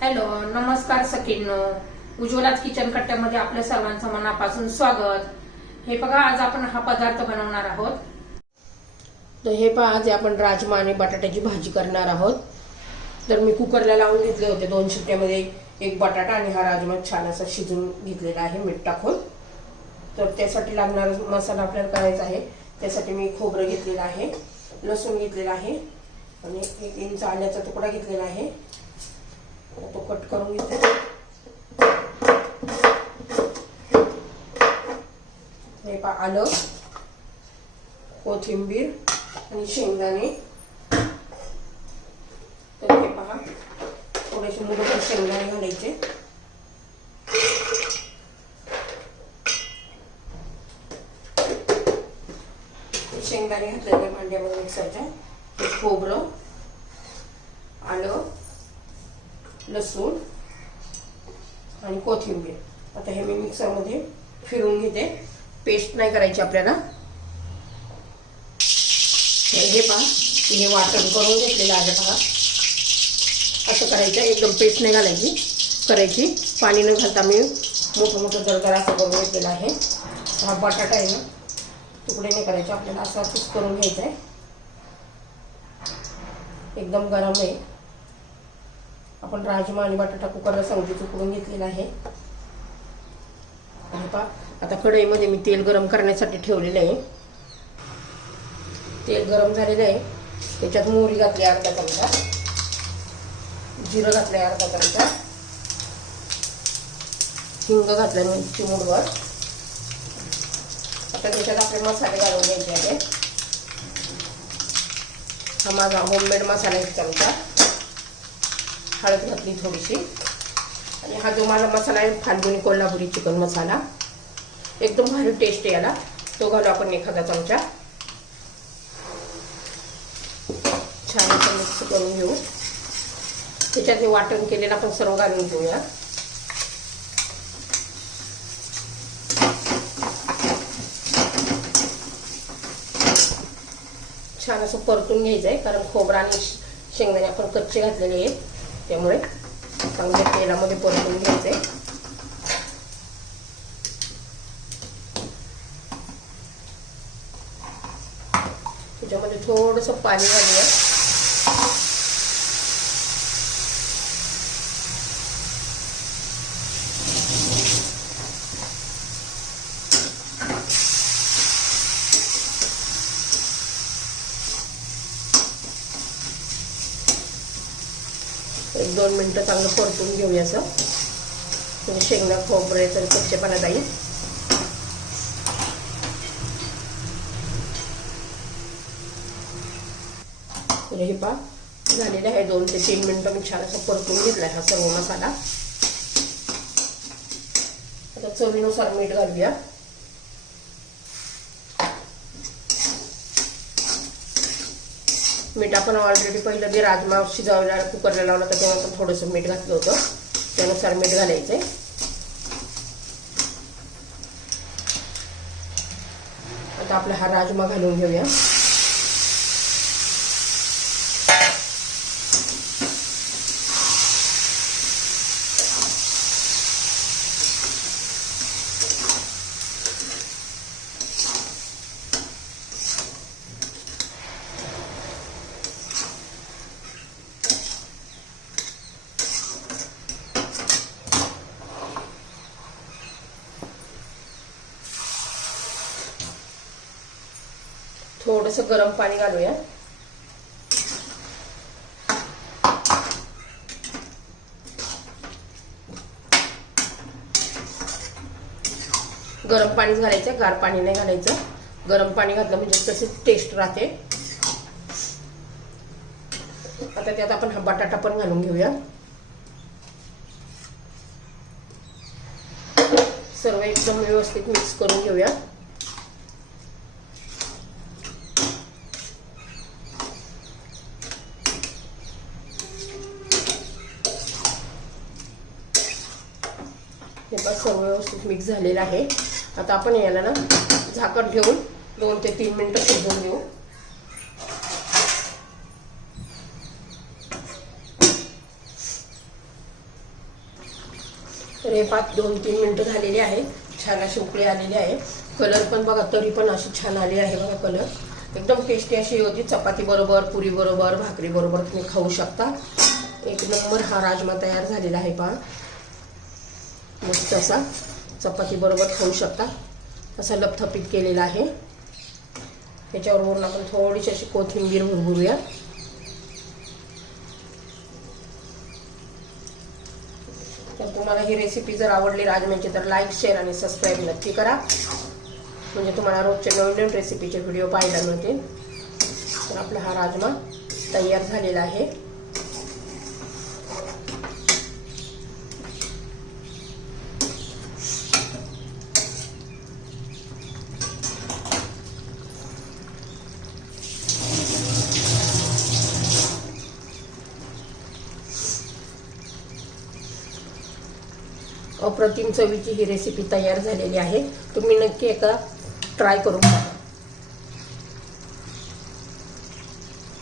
Hello, नमस्कार सखींनो. उज्ज्वलाच kitchen कट्ट्यामध्ये आपल्या सर्वांचं मनापासून स्वागत. हे बघा, आज आपण हा पदार्थ बनवणार आहोत. तर हे पहा, आज आपण राजमा आणि बटाट्याची भाजी करणार आहोत. तर मी कुकरला लावून घेतले होते 2 शिट्ट्यामध्ये एक बटाटा आणि हा राजमा छान असा शिजून घेतलेला आहे मीठ टाकून. तर त्यासाठी लागणारा मसाला आपल्याला करायचा आहे. त्यासाठी मी खोबरं घेतलेलं आहे, लसूण घेतलेला आहे आणि 1 इंच आल्याचा तुकडा घेतलेला आहे. तो कट करून घेतला. हे पहा, आलं, कोथिंबीर आणि शेंगदाणे. तर हे पहा, थोडेसे मुठभर शेंगदाणे घालायचे. शेंगदाणे घातलेले भांड्यामध्ये मिक्सरच्या. खोबरं, आलं, लसूण आणि कोथिंबीर. आता हे मी मिक्सरमध्ये फिरवून घेते. पेस्ट नाही करायची आपल्याला. हे पहा, हे वाटण करून घेतलेलं आहे. पहा, असं करायचं, एकदम पेस्ट नाही करायची. पाणी न घालता मी मोठं दरदर असं करून घेतलेलं आहे. हा बटाटा आहे ना, तुकडे नाही करायचे आपल्याला, असं कुस करून घ्यायचं आहे. एकदम गरम आहे. आपण राजमा आणि बटाटा कुकरला समजीत उकळून घेतलेला आहे. पहा, आता कढईमध्ये मी तेल गरम करण्यासाठी ठेवलेलं आहे. तेल गरम झालेलं आहे. त्याच्यात मोहरी घातली अर्धा चमचा, जिरं घातलं अर्धा चमचा, हिंग घातलं चिमूटभर. आता त्याच्यात आपले मसाले घालून घ्यायचे आहे. हा माझा होममेड मसाला 1 चमचा, हळद घातली थोडीशी, आणि हा जो माझा मसाला आहे फाल्गुनी कोल्हापुरी चिकन मसाला, एकदम भारी टेस्ट आहे याला. तो घालू आपण एखादा चमचा. छान असं मिक्स करून घेऊ. त्याच्यात हे वाटण केलेलं आपण सर्व घालून घेऊया. छान असं परतून घ्यायचं आहे, कारण खोबरं आणि शेंगदाणे आपण कच्चे घातलेले आहेत, त्यामुळे चांगल्या तेलामध्ये परतून घ्यायचे. त्याच्यामध्ये थोडंसं पाणी घालूया. एक 2 मिनिटं चांगलं परतून घेऊया. असं म्हणजे शेंगदा खोबऱ्याचा कच्चेपणा जाईल. तर हे पहा, झालेलं आहे. 2 ते 3 मिनिटं मी छान असं परतून घेतलाय हा सर्व मसाला. आता चवीनुसार मीठ घालूया. मीठ आपण ऑलरेडी पहिलं जे राजमा शिजवला कुकरला लावला तर तेव्हा पण थोडंसं मीठ घातलं होतं, त्यानुसार मीठ घालायचंय. आता आपला हा राजमा घालून घेऊया. थोडंसं गरम पाणी घालूया. गरम पाणीच घालायचं, गार पाणी नाही घालायचं. गरम पाणी घातलं म्हणजे तशीच टेस्ट राहते. आता त्यात आपण हा बटाटा पण घालून घेऊया. सर्व एकदम व्यवस्थित मिक्स करून घेऊया. हे पण सर्व व्यवस्थित मिक्स झालेलं आहे. आता आपण याला ना झाकण ठेवून 2 ते 3 मिनिटं शिजवून घेऊ. तर हे 2-3 मिनिटं झालेली आहे. छान अशी उकळी आलेली आहे. कलर पण बघा तरी पण अशी छान आली आहे बघा. कलर एकदम टेस्टी अशी होती. चपाती बरोबर, पुरी बरोबर, भाकरी बरोबर तुम्ही खाऊ शकता. एक नंबर हा राजमा तयार झालेला आहे पहा. मस्त असा चपाती बरोबर खाऊ शकता. असा लपथपीत केलेला आहे. ह्याच्यावरून आपण थोडीशी अशी कोथिंबीर भरभरूया. तर तुम्हाला ही रेसिपी जर आवडली राजम्याची तर लाईक, शेअर आणि सबस्क्राईब नक्की करा. म्हणजे तुम्हाला रोजचे नवीन रेसिपीचे व्हिडिओ पाहायला मिळतील. तर आपला हा राजमा तयार झालेला आहे. अप्रतिम चवीची ही रेसिपी तयार झालेली आहे. तुम्ही नक्की एकदा ट्राय करून बघा.